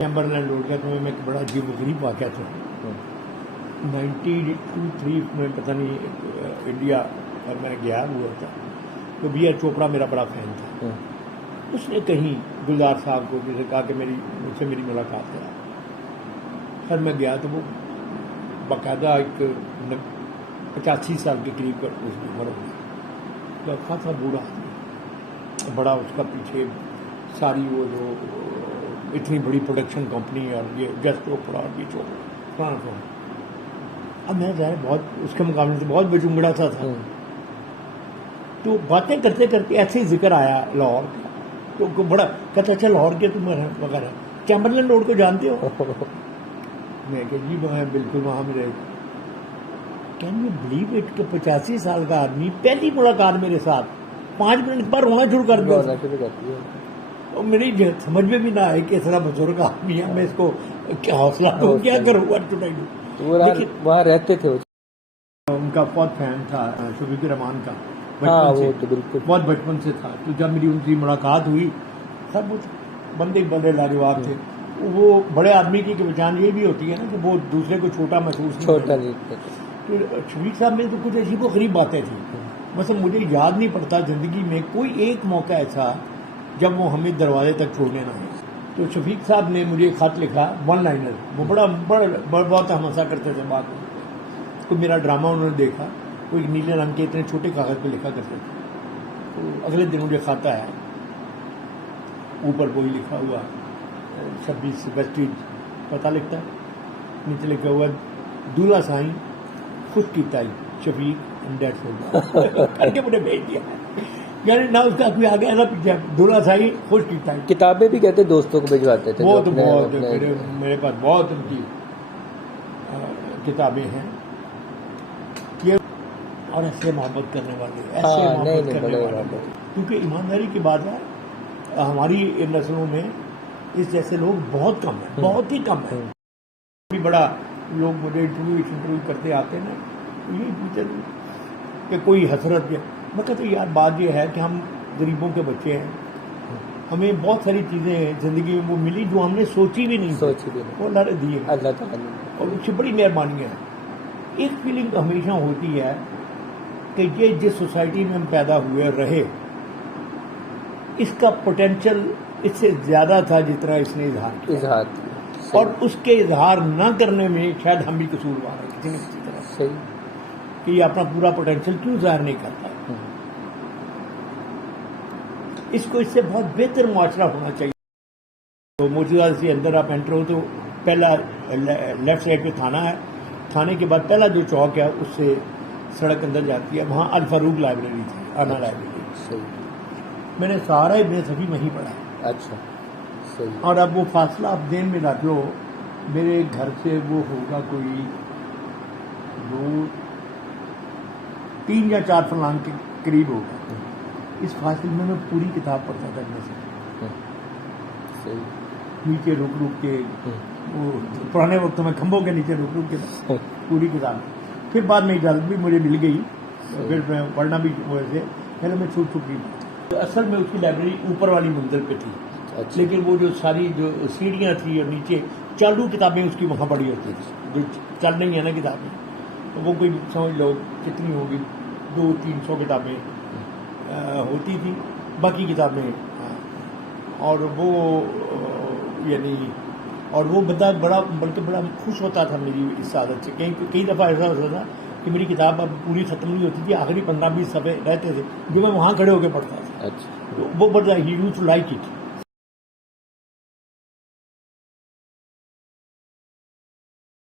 चैम्बरलैंड road का तो मैं एक बड़ा अजीब गरीब वाक़या था। 92-3 में पता नहीं इंडिया और मैं गया हुआ था, तो बी आर चोपड़ा मेरा बड़ा फैन था। उसने कहीं गुलजार साहब को मुझे कहा कि मुझसे मेरी मुलाकात करा। सर मैं गया तो वो बाकायदा एक 85 साल के करीब पर उसकी उम्र हो गई, तो खासा बूढ़ा आदमी, बड़ा उसका पीछे सारी वो जो इतनी बड़ी प्रोडक्शन कंपनी और ये जस्ट चोपड़ा और ये चोपड़ा अब मैं ज़ाहिर बहुत उसके मुकाबले से बहुत बचुंगड़ा सा था। तो बातें करते करते ऐसे ही जिक्र आया लाहौर का, तो बड़ा कहता अच्छा लाहौर के तुम वगैरह चैम्बरलैंड रोड को जानते हो? मैं कह जी मैं बिल्कुल वहाँ में रहे। कैन यू बिलीव इट कि 85 साल का आदमी पहली मुलाकात मेरे साथ 5 मिनट पर रोना शुरू कर दिया। और मेरी समझ में भी ना आए कि इतना बुजुर्ग आदमी है, मैं इसको क्या हौसला दूँ, क्या करूँ, व्हाट शुड आई डू। वहाँ रहते थे उनका बहुत फैन था शफीक रहमान का, हाँ, वो तो बिल्कुल बहुत बचपन से था। तो जब मेरी उनकी मुलाकात हुई, सब बंदे बड़े लाजवाब थे। वो बड़े आदमी की पहचान ये भी होती है ना कि वो दूसरे को छोटा महसूस नहीं। तो शफीक साहब में तो कुछ अजीब व गरीब बातें थी। मतलब मुझे याद नहीं पड़ता जिंदगी में कोई एक मौका ऐसा जब वो हमें दरवाजे तक छोड़ने ना आए। तो शफीक साहब ने मुझे खत लिखा, वन लाइनर, वो बहुत हम हंसा करते थे बात में। तो मेरा ड्रामा उन्होंने देखा, वो एक नीले रंग के इतने छोटे कागज पे लिखा करते थे। तो अगले दिन मुझे खत आया, ऊपर वही लिखा हुआ 26 वेस्टिज पता लिखता है, नीचे लिखा हुआ दूल्हा साईं खुश की ताई शफीक करके मुझे भेज दिया। यानी ना उसका कोई आगे ऐसा पीछे दूल्हा साईं खुश की ताई। किताबें भी कहते दोस्तों को भिजवाते थे। वो तो बहुत मेरे पास बहुत उनकी किताबें हैं। ये और ऐसे मोहब्बत करने वाले, ऐसे मोहब्बत करने वाले, क्योंकि ईमानदारी की बात है हमारी नस्लों में इस जैसे लोग बहुत कम है, बहुत ही कम है। भी बड़ा लोग मुझे इंटरव्यू करते आते हैं ना, यही पूछते कि कोई हसरत है। मैं कहता हूँ यार बात ये है कि हम गरीबों के बच्चे हैं, हमें बहुत सारी चीज़ें ज़िंदगी में वो मिली जो हमने सोची भी नहीं, वो अल्लाह ने दी है, अल्लाह ताला, और उससे बड़ी मेहरबानी है। एक फीलिंग हमेशा होती है कि ये जिस सोसाइटी में हम पैदा हुए रहे, इसका पोटेंशियल इससे ज़्यादा था जितना इसने इजहार किया, और उसके इजहार न करने में शायद हम भी कसूरवार हैं किसी न किसी तरह से, कि ये अपना पूरा पोटेंशियल क्यों ज़ाहिर नहीं करता। इसको इससे बहुत बेहतर मुआशरा होना चाहिए। तो मोतीबाग से अंदर आप एंटर हो तो पहला लेफ्ट साइड पे थाना है, थाने के बाद पहला जो चौक है उससे सड़क अंदर जाती है, वहाँ अल फारूक लाइब्रेरी थी, आना लाइब्रेरी। मैंने सारा इब्न सफ़ी वहीं पढ़ा। अच्छा सही। और अब वो फासला आप देन में रख लो, मेरे घर से वो होगा कोई 3 या 4 फरलांग के करीब होगा। इस फासले में मैं पूरी किताब पढ़ता था अपने से, नीचे रुक रुक के, वो पुराने वक्तों में खंभों के नीचे रुक रुक के पूरी किताब। फिर बाद में इजाज़त भी मुझे मिल गई, फिर मैं पढ़ना भी वैसे, पहले मैं छूट चुकी। तो असल में उसकी लाइब्रेरी ऊपर वाली मंजिल पे थी। अच्छा। लेकिन वो जो सारी जो सीढ़ियाँ थी और नीचे चालू किताबें उसकी वहाँ पड़ी होती थी, जो चल रही है ना किताबें, तो वो कोई समझ लो कितनी होगी 200-300 किताबें होती थी, बाकी किताबें। और वो यानी और वो बंदा बल्कि बड़ा खुश होता था मेरी इस आदत से। कई दफ़ा ऐसा होता था कि मेरी किताब अब पूरी ख़त्म नहीं होती थी, आखिरी 15-20 सफ़े रहते थे जो मैं वहाँ खड़े होकर पढ़ता था। अच्छा। तो वो बड़ा ही यूज्ड टू लाइक इट।